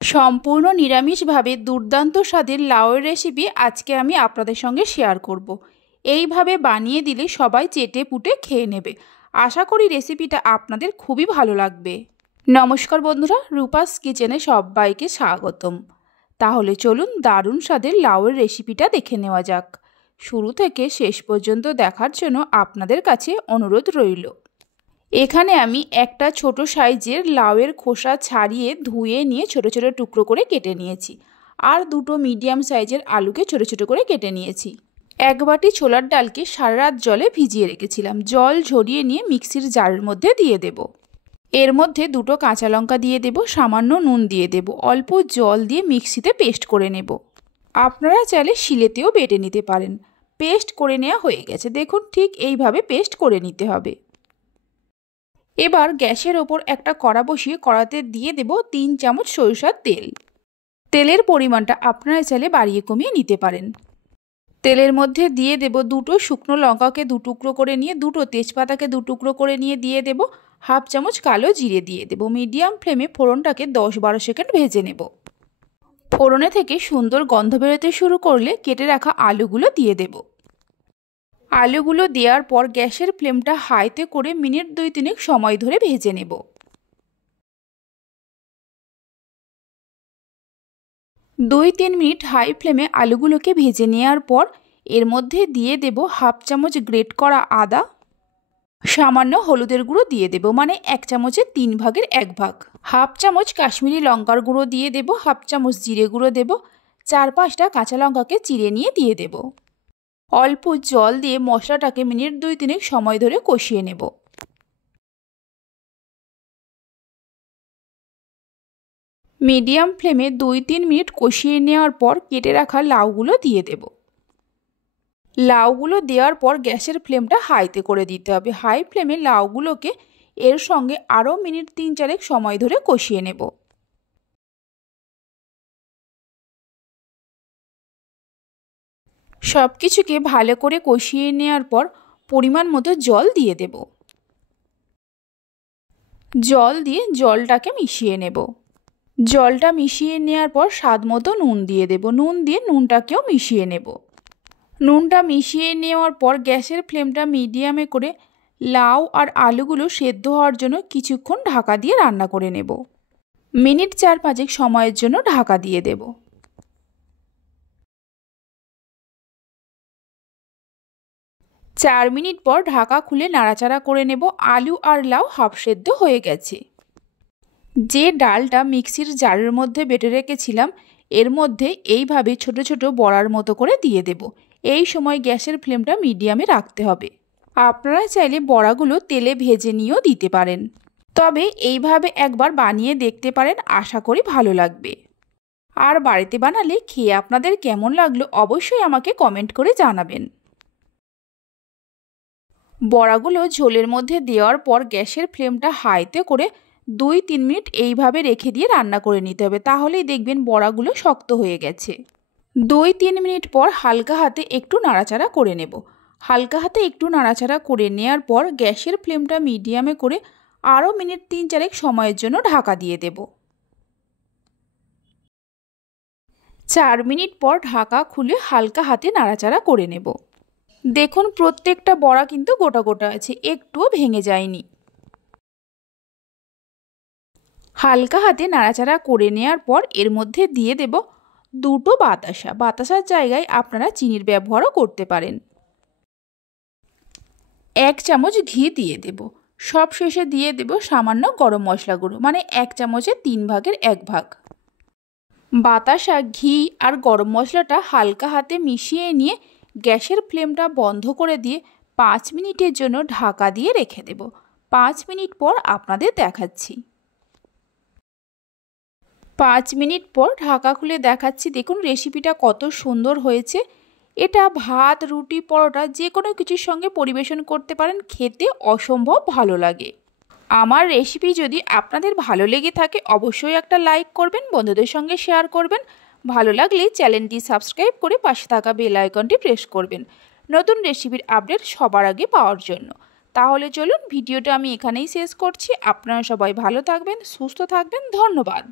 সম্পূর্ণ নিরামিষভাবে দুর্দান্ত স্বাদের লাউয়ের রেসিপি আজকে আমি আপনাদের সঙ্গে শেয়ার করব। এইভাবে বানিয়ে দিলে সবাই চেটে পুটে খেয়ে নেবে। আশা করি রেসিপিটা আপনাদের খুবই ভালো লাগবে। নমস্কার বন্ধুরা, রূপাস কিচেনে সবাইকে স্বাগতম। তাহলে চলুন দারুণ স্বাদের লাউয়ের রেসিপিটা দেখে নেওয়া যাক। শুরু থেকে শেষ পর্যন্ত দেখার জন্য আপনাদের কাছে অনুরোধ রইল। এখানে আমি একটা ছোট সাইজের লাউয়ের খোসা ছাড়িয়ে ধুয়ে নিয়ে ছোট ছোট টুকরো করে কেটে নিয়েছি। আর দুটো মিডিয়াম সাইজের আলুকে ছোট ছোট করে কেটে নিয়েছি। এক বাটি ছোলার ডালকে সারা রাত জলে ভিজিয়ে রেখেছিলাম। জল ঝরিয়ে নিয়ে মিক্সির জারের মধ্যে দিয়ে দেব। এর মধ্যে দুটো কাঁচা লঙ্কা দিয়ে দেব, সামান্য নুন দিয়ে দেব, অল্প জল দিয়ে মিক্সিতে পেস্ট করে নেব। আপনারা চাইলে শিলেতেও বেটে নিতে পারেন। পেস্ট করে নেওয়া হয়ে গেছে, দেখুন ঠিক এইভাবে পেস্ট করে নিতে হবে। এবার গ্যাসের ওপর একটা কড়া বসিয়ে কড়াতে দিয়ে দেব 3 চামচ সরিষার তেল। তেলের পরিমাণটা আপনারা চাইলে বাড়িয়ে কমিয়ে নিতে পারেন। তেলের মধ্যে দিয়ে দেব দুটো শুকনো লঙ্কাকে দু টুকরো করে নিয়ে, দুটো তেজপাতাকে দু টুকরো করে নিয়ে দিয়ে দেব হাফ চামচ কালো জিরে দিয়ে দেব। মিডিয়াম ফ্লেমে ফোড়নটাকে 10-12 সেকেন্ড ভেজে নেব। ফোড়নে থেকে সুন্দর গন্ধ বেরোতে শুরু করলে কেটে রাখা আলুগুলো দিয়ে দেব। আলুগুলো দেওয়ার পর গ্যাসের ফ্লেমটা হাইতে করে মিনিট 2-3 সময় ধরে ভেজে নেব। 2-3 মিনিট হাই ফ্লেমে আলুগুলোকে ভেজে নেওয়ার পর এর মধ্যে দিয়ে দেব হাফ চামচ গ্রেট করা আদা, সামান্য হলুদের গুঁড়ো দিয়ে দেব, মানে 1 চামচের 3 ভাগের 1 ভাগ। হাফ চামচ কাশ্মীরি লঙ্কার গুঁড়ো দিয়ে দেব, হাফ চামচ জিরে গুঁড়ো দেব, 4-5টা কাঁচা লঙ্কাকে চিড়ে নিয়ে দিয়ে দেব। অল্প জল দিয়ে মশলাটাকে মিনিট 2-3 সময় ধরে কষিয়ে নেব। মিডিয়াম ফ্লেমে 2-3 মিনিট কষিয়ে নেওয়ার পর কেটে রাখা লাউগুলো দিয়ে দেব। লাউগুলো দেওয়ার পর গ্যাসের ফ্লেমটা হাইতে করে দিতে হবে। হাই ফ্লেমে লাউগুলোকে এর সঙ্গে আরও মিনিট 3-4 সময় ধরে কষিয়ে নেব। সব কিছুকে ভালো করে কষিয়ে নেওয়ার পর পরিমাণ মতো জল দিয়ে দেব। জল দিয়ে জলটাকে মিশিয়ে নেব। জলটা মিশিয়ে নেওয়ার পর স্বাদ মতো নুন দিয়ে দেব। নুন দিয়ে নুনটাকেও মিশিয়ে নেব। নুনটা মিশিয়ে নেওয়ার পর গ্যাসের ফ্লেমটা মিডিয়ামে করে লাউ আর আলুগুলো সেদ্ধ হওয়ার জন্য কিছুক্ষণ ঢাকা দিয়ে রান্না করে নেব। মিনিট 4-5 সময়ের জন্য ঢাকা দিয়ে দেব। 4 মিনিট পর ঢাকা খুলে নাড়াচাড়া করে নেব। আলু আর লাউ হাফ সেদ্ধ হয়ে গেছে। যে ডালটা মিক্সির জারের মধ্যে বেটে রেখেছিলাম এর মধ্যে এইভাবে ছোট ছোট বড়ার মতো করে দিয়ে দেব। এই সময় গ্যাসের ফ্লেমটা মিডিয়ামে রাখতে হবে। আপনারা চাইলে বড়াগুলো তেলে ভেজে নিয়েও দিতে পারেন, তবে এইভাবে একবার বানিয়ে দেখতে পারেন, আশা করি ভালো লাগবে। আর বাড়িতে বানালে খেয়ে আপনাদের কেমন লাগলো অবশ্যই আমাকে কমেন্ট করে জানাবেন। বড়াগুলো ঝোলের মধ্যে দেওয়ার পর গ্যাসের ফ্লেমটা হাইতে করে 2-3 মিনিট এইভাবে রেখে দিয়ে রান্না করে নিতে হবে, তাহলেই দেখবেন বড়াগুলো শক্ত হয়ে গেছে। 2-3 মিনিট পর হালকা হাতে একটু নাড়াচাড়া করে নেব। হালকা হাতে একটু নাড়াচাড়া করে নেওয়ার পর গ্যাসের ফ্লেমটা মিডিয়ামে করে আরও মিনিট 3-4 সময়ের জন্য ঢাকা দিয়ে দেব। 4 মিনিট পর ঢাকা খুলে হালকা হাতে নাড়াচাড়া করে নেব। দেখুন প্রত্যেকটা বড়া কিন্তু গোটা গোটা আছে, একটুও ভেঙে যায়নি। হালকা হাতে নাড়াচাড়া করে নেওয়ার পর এর মধ্যে দিয়ে দেব দুটো বাতাসা। বাতাসার জায়গায় আপনারা চিনির ব্যবহারও করতে পারেন। 1 চামচ ঘি দিয়ে দেব। সব শেষে দিয়ে দেব সামান্য গরম মশলা গুঁড়ো, মানে 1 চামচের 3 ভাগের 1 ভাগ। বাতাসা, ঘি আর গরম মশলাটা হালকা হাতে মিশিয়ে নিয়ে গ্যাসের ফ্লেমটা বন্ধ করে দিয়ে 5 মিনিটের জন্য ঢাকা দিয়ে রেখে দেব। 5 মিনিট পর আপনাদের দেখাচ্ছি। 5 মিনিট পর ঢাকা খুলে দেখাচ্ছি। দেখুন রেসিপিটা কত সুন্দর হয়েছে। এটা ভাত, রুটি, পরোটা যে কোনো কিছুর সঙ্গে পরিবেশন করতে পারেন, খেতে অসম্ভব ভালো লাগে। আমার রেসিপি যদি আপনাদের ভালো লেগে থাকে অবশ্যই একটা লাইক করবেন, বন্ধুদের সঙ্গে শেয়ার করবেন। ভালো লাগলে চ্যানেলটি সাবস্ক্রাইব করে পাশে থাকা বেল আইকনটি প্রেস করবেন নতুন রেসিপির আপডেট সবার আগে পাওয়ার জন্য। তাহলে চলুন ভিডিওটা আমি এখানেই শেষ করছি। আপনারা সবাই ভালো থাকবেন, সুস্থ থাকবেন। ধন্যবাদ।